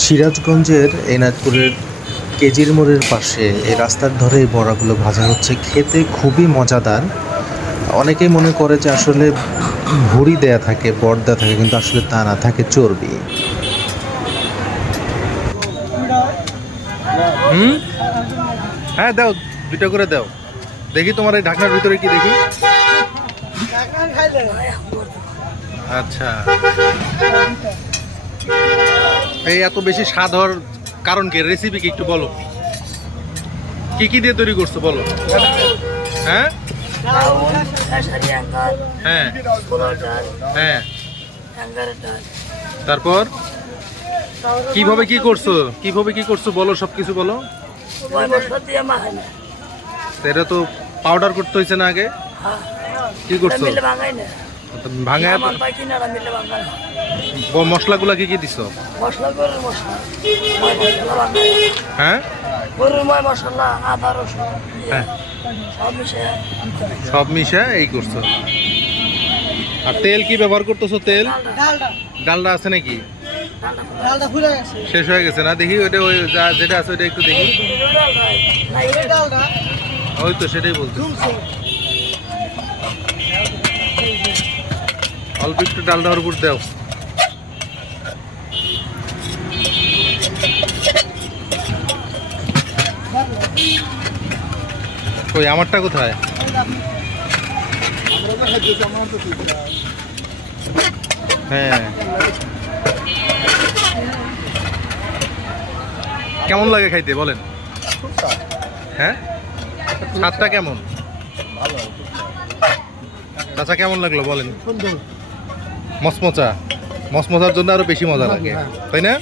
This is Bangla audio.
সিরাজগঞ্জের এনায়তপুরের কেজির মোড়ের পাশে এই রাস্তার ধরে এই বড়াগুলো ভাজা হচ্ছে। খেতে খুবই মজাদার। অনেকেই মনে করে যে আসলে ভুড়ি দেয়া থাকে বট দেয়া থাকে, কিন্তু আসলে তা না, থাকে চর্বি। হুম? হ্যাঁ দাও দুটো করে দাও। দেখি তোমার এই ঢাকনার ভিতরে কি দেখি। আচ্ছা। এই এত বেশি স্বাদ হওয়ার কারণ কি? রেসিপি কি একটু বলো। কি কি দিয়ে তৈরি করছ বলো? হ্যাঁ? হ্যাঁ। হ্যাঁ। তারপর? কীভাবে কি করছ? কীভাবে কি করছ বলো সব কিছু বলো। এটা তো পাউডার করতে হয়েছে না আগে. কি করছ. আচ্ছা, মশলাগুলা কি কি দিছ? হ্যাঁ? হ্যাঁ। সব মিশে এই করছ। আর তেল কি ব্যবহার করতেছো তেল? ডালটা আছে নাকি? শেষ হয়ে গেছে না? দেখি ওইটা যেটা আছে ওইটা একটু দেখি। ওই তো সেটাই বলছো অল্প একটু ডালডা ওর উপর দাও। ওই আমারটা কোথায়? হ্যাঁ। কেমন লাগে খাইতে বলেন? হ্যাঁ? স্বাদটা কেমন? ভালো চাচা কেমন লাগল বলেন? মসমচা মসমচার জন্য আরও বেশি মজা লাগে। তাই না?